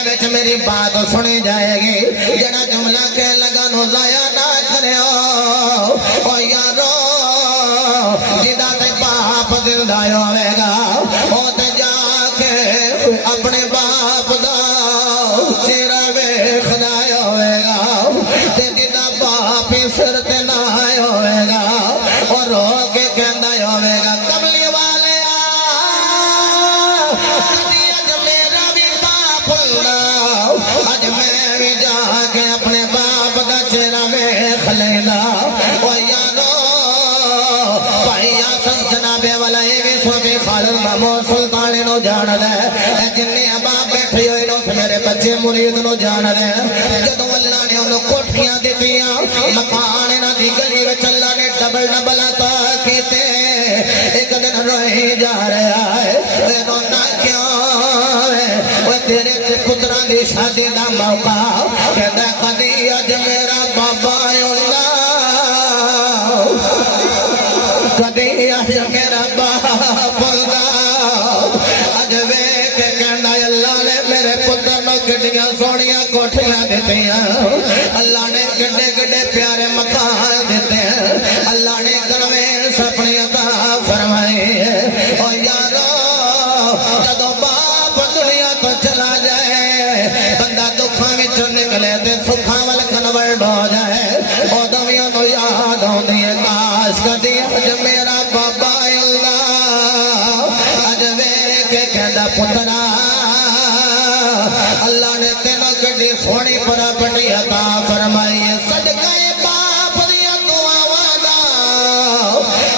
میری بات سنی جائے گی جڑا جملہ کہ لگا نو ضائع نہ کرو او یارو جدا تے باپ زندہ ہوے گا او تے جا کے اپنے باپ دا چہرہ ویکھدا ہوے گا تے جدا باپ سر تے نہ ہوے گا او رو کے کہندا ہوے گا کملی والے اج میں بھی جا کے اپنے باپ دا چہرہ ویکھ لینا او یارو بھائی آسن جنابے والا اے بھی سوبے خالد محمود سلطان نو جان دے اے جننے باپ بیٹھے ہوئے نو میرے بچے مرید نو جان دے جدوں اللہ نے انہوں کوٹھیاں دتیاں مکان انہاں دی گلی وچ اللہ نے ڈبل ڈبل عطا کیتے ایک دن روئی جا رہا ہے اینو نہ کیوں تیرے پتران دی شادی دا موقع کہتا کدی اج میرا بابا اللہ کدی اج میرا باپ اللہ اج ویکھ کے کہندا اللہ نے میرے پتر نوں کڈیاں سونیاں کوٹھیاں دتیاں اللہ نے کڈے کڈے پیارے مکان دتے اللہ نے گنویں سپنے عطا فرمائے او یارو جدوں باپ دنیا تو چلا جائے بندہ دکھاں وچوں نکلے تے سکھاں ول کنورٹ ہو جائے او دویاں نو یاد ہوندی ہے کاش کدی اج میرا بابا اللہ اج ویکھ کے کہندا پترا اللہ نے تینوں کڈی سونی پراپرٹی عطا فرمائی ہے صدقہ باپ دیاں دعاواں دا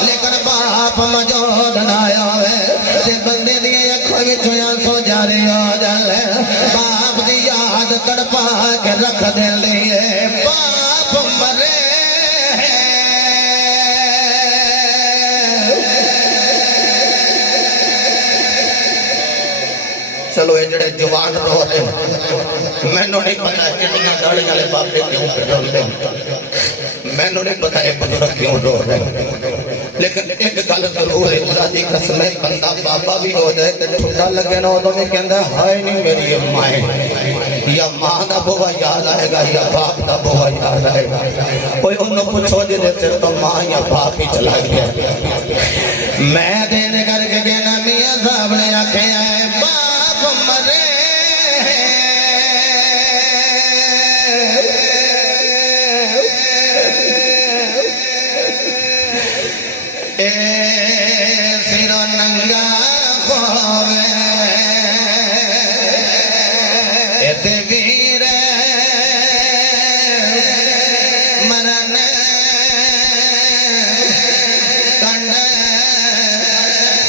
لیکن باپ موجود نہ ہوئے تے بندے دی اکھاں وچوں آنسو جاری ہو جائے باپ دی یاد تڑپا کے رکھ دے لیے باپ مرے چلو یہ جڑے جوان رو رہے میں نے نہیں پتا چٹیاں داڑھی والے بابے کیوں رو رہے میں نے نہیں پتا یہ بزرگ کیوں رو رہے لیکن ایک گل ضرور ہے خدا دی قسم ہے بندہ بابا بھی ہو جائے تے ٹھڈا لگے نا تو میں کہندا ہائے نہیں میری ماں یا ماں دا بوا یاد آئے گا یا باپ دا بوا یاد آئے گا کوئی انہوں پوچھو جے سر تو ماں یا باپ ہی چلا گیا میں دین کر کے دینا میاں صاحب نے آکھے آئے باپ مرے سر ننگا خوے ویر مرن کنڈ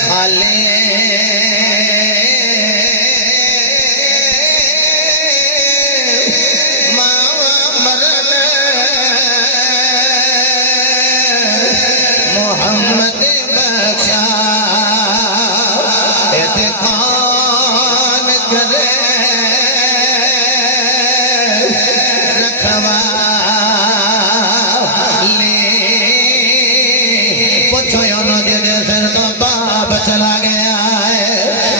خالی محمد بخشا اتخان کرے رکھوا لی پوچھو یونو دے سر تو باپ چلا گیا ہے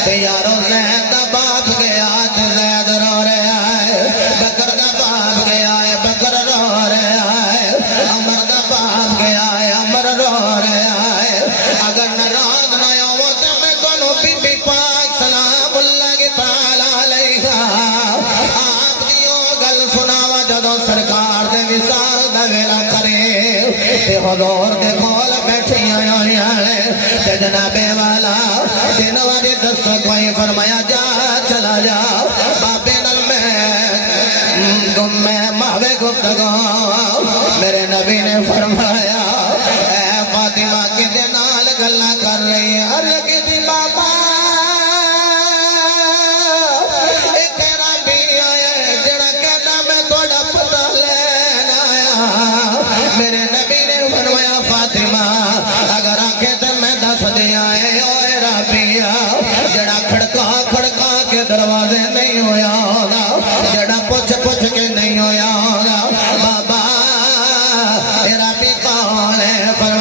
تے یارو زید دا باپ گیا تے زید رو رہا ہے بکر دا باپ گیا ہے بکر رو رہا ہے عمر دا باپ گیا ہے عمر رو رہا ہے اگر ناراض نہ ہو تو میں دونوں بی بی پاک سلام اللہ تعالی علیہ آپ دیو گل سناوا جدوں سرکار دے وصال دا ویلا کرے تے حضور دے کول بیٹھیاں ہویاں تے جناب والا دن والے دست کوئی فرمایا جا چلا جا بابے نال میں ماوے گفتگو میرے نبی نے فرمایا اے فاطمہ کدے نال گلاں کر رہی ہے ہر کدی بابا اے تیرا بھی آیا جڑا کہتا میں تھوڑا پتہ لینا آیا میرے نبی نے فرمایا فاطمہ اگر آنکھیں تے میں دس دیا ہے اوے ربیا جڑا کھڑکا کھڑکا کے دروازے نہیں ہویا ہوگا جڑا پوچھ پوچھ کے نہیں ہویا ہوگا بابا تیرا بھی کون ہے فرمایا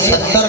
70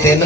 3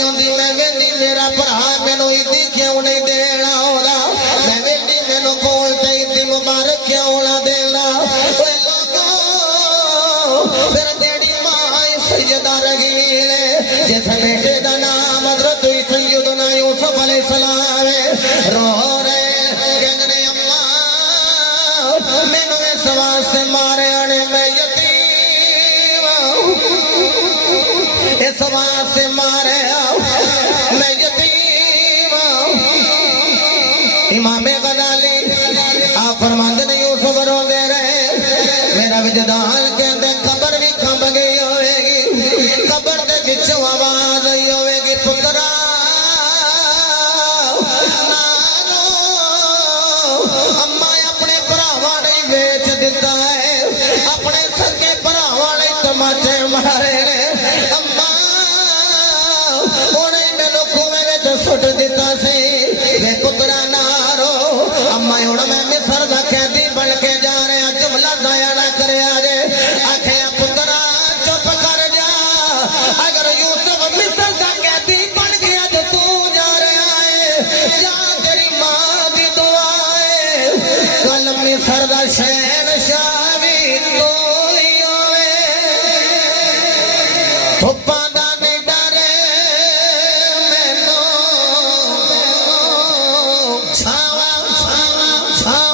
آندی میں ویندی میرا بھرا مینوں عیدی کیوں نہیں دینا اوندا میں ویندی مینوں کول تے عیدی مبارک کیوں نہ دینا اوے لوگو پھر تیری ماں سیدہ رحیل جس بیٹے دا نام حضرت سیدنا یوسف علیہ السلام رو رہے کہندے اماں مینوں اس واسطے مارے انے میں یتیم اس واسطے مارے میں یتیم امام غزالی آپ فرماندے نے یوسف روندے رہے میرا وجدان کہندے قبر بھی کھمب گئی ہوئے گی قبر دے وچوں آواز آئی ہوئے گی پترا اماں اپنے بھراواں نہیں بیچ دتا ہے اپنے سکے بھراواں نہیں تماچے مارے نے اماں انہیں مینوں کنویں وچ سٹ دتا سی وے پترا نہ رو اماں ہن میں مصر دا قیدی بن کے جا رہا جملہ ضائع نہ کریا جے آکھیا پترا چپ کر جا اگر یوسف مصر دا قیدی بن گیا تے تو جا رہا ہے یا تیری ماں دی دعا ہے کل مصر دا شہنشاہ بھی تو ہی ہوئے پھپھا دا نہیں ڈرے مینوں چھاوا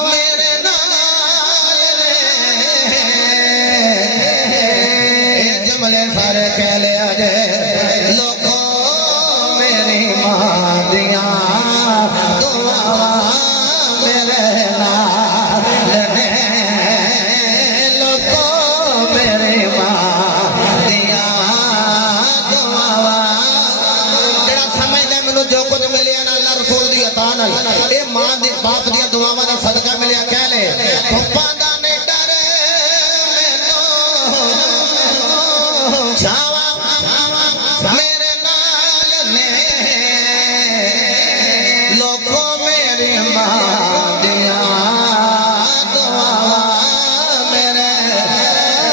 میرے نال اے جملے سارے کہہ لیا جے لوگوں میری ماں دیاں دعاواں میرے نال نے لوگوں میری ماں دیاں دعاواں جڑا سمجھدا مینوں جو کچھ ملیا نا اللہ رسول دی عطا نال اے ماں دی باپ دی دعاواں دا صدقہ ملیا کہہ لے پھپھا دا نہیں ڈرے مینوں چھاوا میرے نال نے لوگوں میری ماں دیاں دعاواں میرے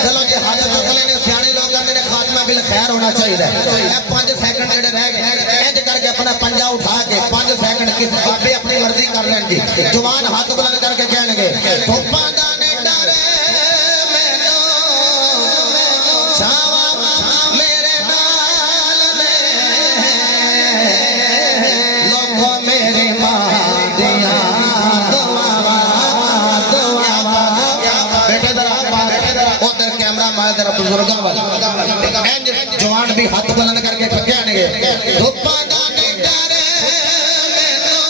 چلو جی حاجت اگلے نے سیانے لوگ آندے نے خاتمہ بالخیر ہونا چاہیے اے 5 سیکنڈ جڑے رہ گئے انج کر کے اپنا پنجا اٹھا کے 5 سیکنڈ کس بابے اپنی مرضی کر لین دی جوان ہاتھ بلند کر کے کہن گے پھپھا دا نہیں ڈرے مینوں چھاوا میرے نال نے لوگوں میری ماں دیاں دعاواں بیٹے ذرا ادھر کیمرہ مار ذرا بزرگاں والا انج جوان بھی ہاتھ بلند کر کے کہن گے پھپھا دا نہیں ڈرے مینوں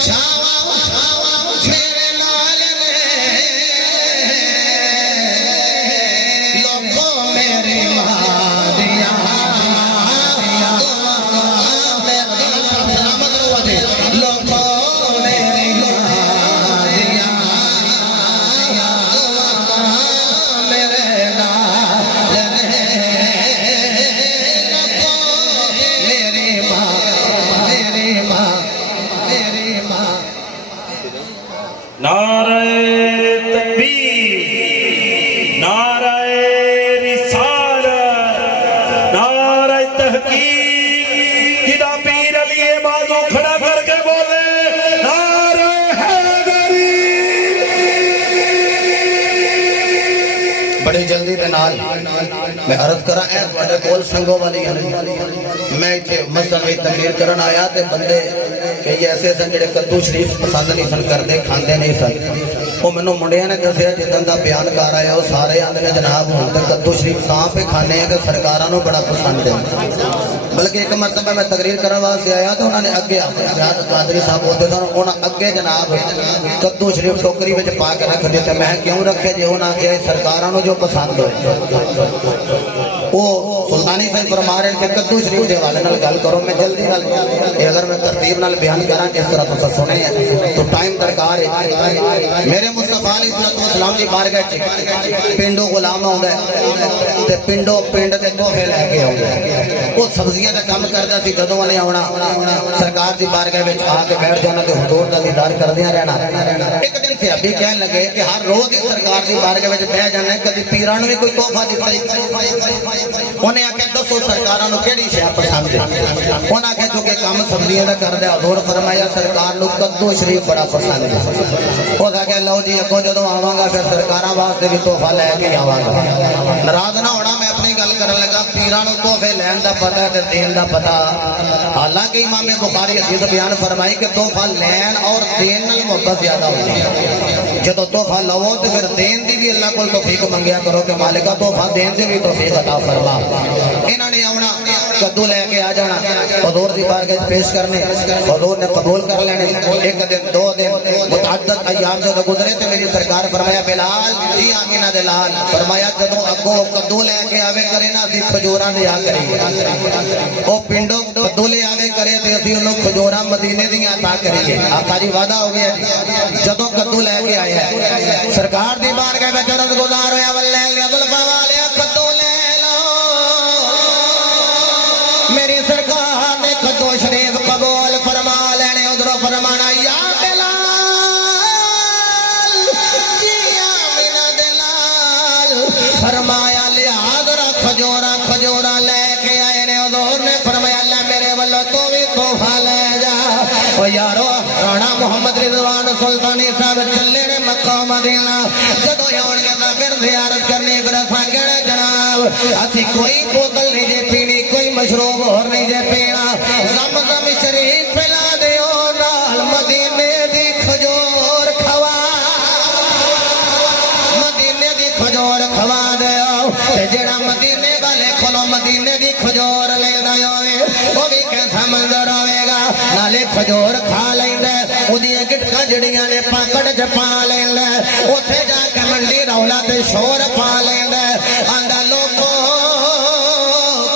چھاوا میرے نال نے لوگوں میری ماں دیاں دعاواں سلامت رہو جی لوگوں میری ماں دیاں دعاواں میرے نال نے لوگوں میری ماں میری ماں میری ماں نعرہ تکبیر نعرہ رسالت نعرہ تحقیق جدا پیر علی بازو کھڑا کر کے بولے نعرہ حیدری بڑی جلدی دے نال میں عرض کرا اے تواڈے کول سنگو والی میں ایتھے مسجد وچ تقریر کرن آیا تے بندے کئی ایسے سن جڑے کدو شریف پسند نہیں سن کردے کھاندے نہیں سن وہ مینوں منڈیاں نے دسیا جدن دا بیان کر آیا وہ سارے آندے نے جناب ہن تے کدو شریف تاں پہ کھانے ہیں کہ سرکاراں نوں بڑا پسند ہے بلکہ ایک مرتبہ میں تقریر کرن واسطے آیا تو انہوں نے اگے حضرت قادری صاحب ہوتے سن انہاں اگے جناب کدو شریف ٹوکری وچ پا کے رکھ دتے میں کیوں رکھے جے انہاں کہ سرکاراں نوں جو پسند ہوئے وہ سلطانی صاحب فرما رہے ہیں کہ کدو شریف دے والے نال گل کرو میں جلدی نال اگر میں ترتیب نال بیان کراں اس طرح تو سنے ہیں تو ٹائم درکار ہے میرے مصطفیٰ علیہ السلام دی بارگاہ وچ پنڈوں غلام ہوندا ہے تے پنڈوں پنڈ دے تحفے لے کے آوندا ہے وہ سبزیاں دا کام کردا سی جدوں والے آونا سرکار دی بارگاہ وچ آ کے بیٹھ جانا تے حضور دا دیدار کردیاں رہنا ایک دن سے ابھی کہن لگے کہ ہر روز ہی سرکار دی بارگاہ وچ بیٹھ جانا کبھی پیراں نوں بھی کوئی تحفہ دتا انہیں آکھیا دسو سرکاراں نو کیڑی شے پسند ہے؟ انہاں آکھیا جو کہ کم سبزیاں دا کردا حضور فرمایا سرکار نو کدو شریف بڑا پسند ہے. او آکھیا لو جی اگوں جدوں آواں گا پھر سرکاراں واسطے بھی تحفہ لے کے آواں گا. ناراض نہ ہونا میں اپنی گل کرن لگا پیراں نو تحفے لین دا پتہ ہے تے دین دا پتہ. حالانکہ امام بخاری حدیث بیان فرمائی کہ تحفہ لین اور دین نال محبت زیادہ ہوتی ہے. جدو تحفہ لو تو پھر دین دی بھی اللہ کو توفیق منگیا کرو کہ مالکہ تحفہ دین دی بھی توفیق عطا فرما. انہوں نے آنا کدو لے کے آ جانا حضور دی بارگاہ پیش کرنے حضور نے قبول کر لینے. ایک دن دو دن متعدد ایام سے گزرے تو میری سرکار فرمایا بلال جی آمینہ دلال فرمایا جدو اگو کدو لے کے آوے کرے نا اسی کھجوراں دیا کریے او پنڈو کدو لے آوے کرے تے اسی انہوں کھجوراں مدینے دیا عطا کریے. آقا جی وعدہ ہو گیا جدو کدو لے کے آئے ہیں سرکار دی بارگاہ میں عرض گزار ہویا واللیل ظلفا والیا کدو لے لو. میری سرکار نے کدو شریف قبول فرما لینے. ادھروں فرمانا یا بلال جی آمینہ دلال فرمایا لحاظ رکھ کھجورا لے کے آئے نے. حضور نے فرمایا اللہ میرے والو تو بھی تحفہ لے جا. او یارو رانا محمد رضوان سلطانی صاحب چلے نے مکہ مدینہ جدو یون گا پھر زیارت کرنی پھر سانگڑے جناب اسی کوئی بوتل نہیں جے پینی کوئی مشروب اور نہیں جے پینا. زمزم شریف پلا دیو نال مدینے دی کھجور کھوا مدینے دی کھجور کھوا دیو تے جڑا مدینے والے کھلو مدینے دی کھجور لے دا ہوئے وہ بھی کیسا منظر ہوئے گا. نالے کھجور کھا لیندے اودیاں گٹکاں جڑیاں نے پاکڑ جپا لیندے اوتھے جا کے منڈی رولا تے شور پا لیندے. آندا لوگو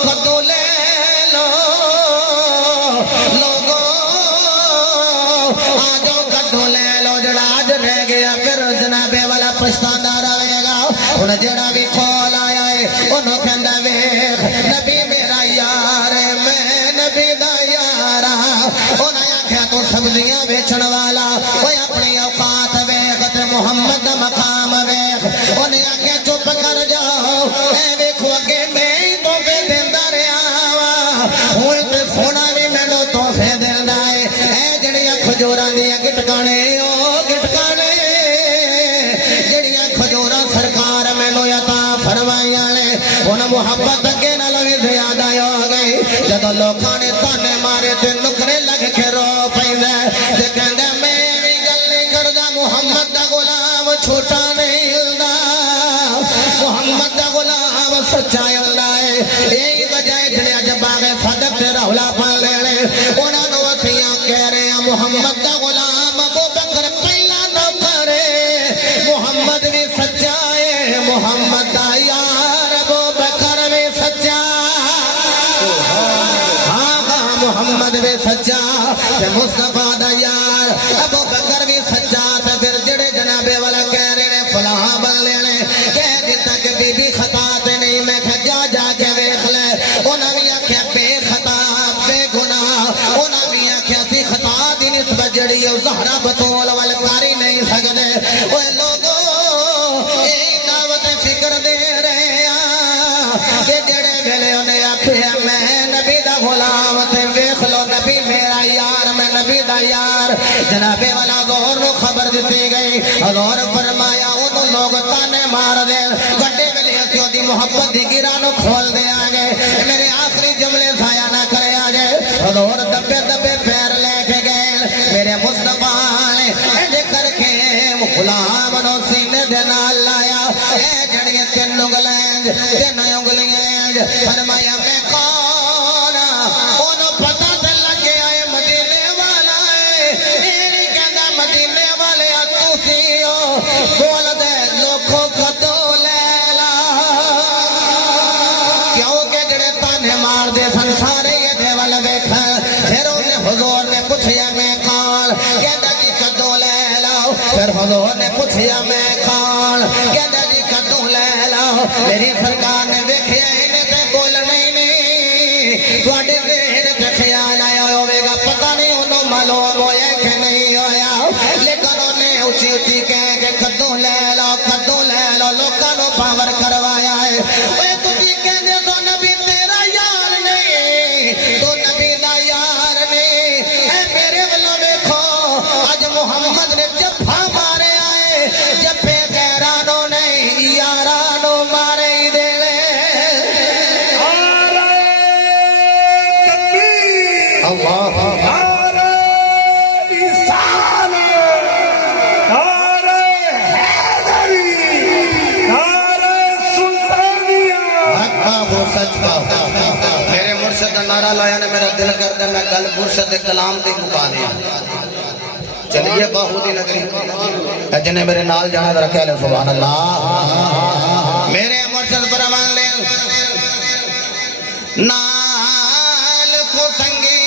کدو لے لو لوگو آجو کدو لے لو جڑا آج رہ گیا پھر جنابے والا پچھتاندا رہے گا. ہن جڑا بھی کھول آیا ہے انہوں کہندا ویکھ نبی میرا یار ہے میں نبی دا یار ہاں. انہاں آکھیا تو سبزیاں بیچن والا اوے اپنی اوقات ویکھ تے محمد دا مقام ویکھ. انہیں آکھیا چپ کر جاؤ اے ویکھو اگے میں تحفے دیندا رہیا وا ہن تے سونا بھی مینوں تحفے دیندا ہے. اے جڑیاں کھجوراں دیاں گٹکاں نے او گٹکاں نے جڑیاں کھجوراں سرکار مینوں عطا فرمائیاں نے ہن محبت اگے نال وی زیادہ ہو گئی. جدوں لوکاں نے تانے مارے تے نکرے لگ کے رو پیندے تے کہندا میں وی گل نہیں کردا محمد دا غلام چھوٹا نہیں ہلدا محمد دا غلام سچا ہلدا ہے. یہی وجہ ہے جڑے اج باغ صدق تے رولا پا لینے انہاں نوں اسیاں کہہ رہے ہیں محمد دا غلام ابو بکر پہلا نوکر ہے محمد بھی سچا ہے محمد دا یار ابو بکر بھی سچا محمد بھی سچا تے مصطفیٰ دا یار ابو بکر بھی سچا. تے پھر جڑے جنابے والا کہہ رہے نے فلاں بندے نے کہہ دیتا کہ بی بی خطا تے نہیں میں کہ جا کے ویکھ لے. انہاں بھی آکھیا بے خطا بے گناہ انہاں بھی آکھیا سی خطا دی نسبت جڑی ہے زہرا بطول وال کاری نہیں سکدے. اوے لوگو اے دعوت فکر دے رہے ہاں کہ جڑے ویلے انہیں آکھیا میں نبی دا غلام تے ویکھ لو نبی میرا یار میں نبی دا یار. جنابے والا ظہور نو خبر دتی گئی. حضور فرمایا انہوں لوگ تانے مار دے بڑے ویلے اسیوں دی محبت دی گراں نو کھول دے آگے میرے آخری جملے ضائع نہ کرے آجے. حضور دبے دبے پیر لے کے گئے میرے مصطفیٰ نے انج کر کے غلام نو سینے دے نال لایا. اے جڑیاں تین انگلیاں فرمایا میں کون انہوں پتہ تے لگے آئے مدینے والا ہے. اے نہیں کہندا مدینے والے تسی ہو بول دے لوکھو کدو لے لا کیونکہ جڑے تانے مار دے سن سارے یہ دے وال ویکھ. پھر انہیں حضور نے پوچھیا میں کون کہندا جی کدو لے لاؤ. پھر حضور نے پوچھیا میں کون کہندا جی کدو لے لاؤ. میری سرکار نے ویکھیا انہیں تے بولنا ہی نہیں تواڈے ذہن تے خیال آیا ہوے گا پتہ نہیں انہوں معلوم ہویا کہ نہیں ہویا لیکن انہیں اچھی اچھی کہہ کے کدو لے لو لوکاں نو پاور کروایا ہے. اوے تسی کہندے تو محمد نے جفا مارے آئے جفے غیرانو نہیں یارانو مارے ہی دے لے نعرہ تکبیر اللہ نعرہ رسالت نعرہ حیدری نعرہ سلطانیہ وہ سچ بات میرے مرشد کا نعرہ لایا نے میرا دل کرتا میں گل مرشد کلام تے مکا دیا چلیے باہو دی نگری جنہیں میرے نال جانا ذرا کہہ لے سبحان اللہ میرے مرشد فرمان لے نال کو سنگی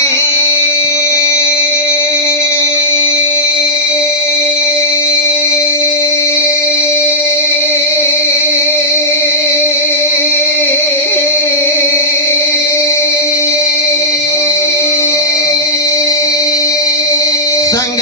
سنگ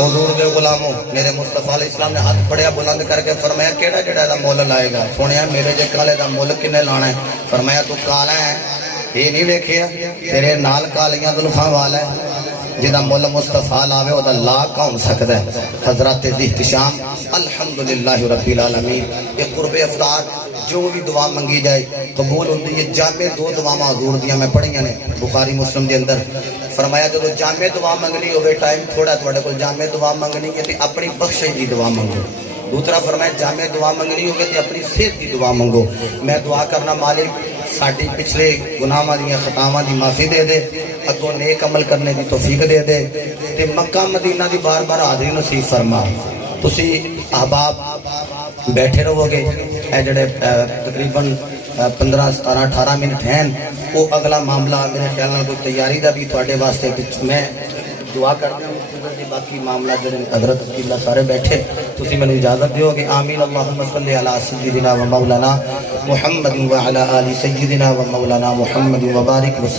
حضور دے غلاموں میرے مصطفیٰ علیہ السلام نے ہاتھ پڑیا بلند کر کے فرمایا کیڑا جڑا دا مول لائے گا سونیا میرے جے کالے دا مول کنے لانا ہے فرمایا تو کالا ہے یہ نہیں ویکھیا تیرے نال کالیاں زلفاں والا ہے جدا مول مصطفیٰ لاوے او دا لا کون سکدا ہے حضرات احتشام الحمدللہ رب العالمین یہ قرب افطار جو بھی دعا منگی جائے قبول ہوندی ہے جامع دو دعاواں حضور دیاں میں پڑھیاں نے بخاری مسلم دے اندر فرمایا جب جامع دعا منگنی ہوئے ٹائم تھوڑا تھوڑے کو جامع دعا منگنی ہے تو اپنی بخشش دی دعا منگو دوسرا فرمایا جامع دعا منگنی ہوگی تو اپنی صحت دی دعا منگو میں دعا کرنا مالک ساڑی پچھلے گناہاں دی خطاواں دی معافی دے دے اگوں نیک عمل کرنے دی توفیق دے دے تے مکہ مدینہ دی بار بار حاضری نصیب فرما تسی احباب بیٹھے رہو گے اے جڑے تقریباً 15 17 18 منٹ ہیں وہ اگلا معاملہ میرے خیال میں کوئی تیاری دا بھی تھوڑے واسطے میں دعا کرتا ہوں باقی معاملہ جڑے حضرت اللہ سارے بیٹھے تسی میں اجازت دیو کہ آمین اللہم صلی علی سیدنا و مولانا محمد و علی آل سیدنا و مولانا محمد و بارک وسلم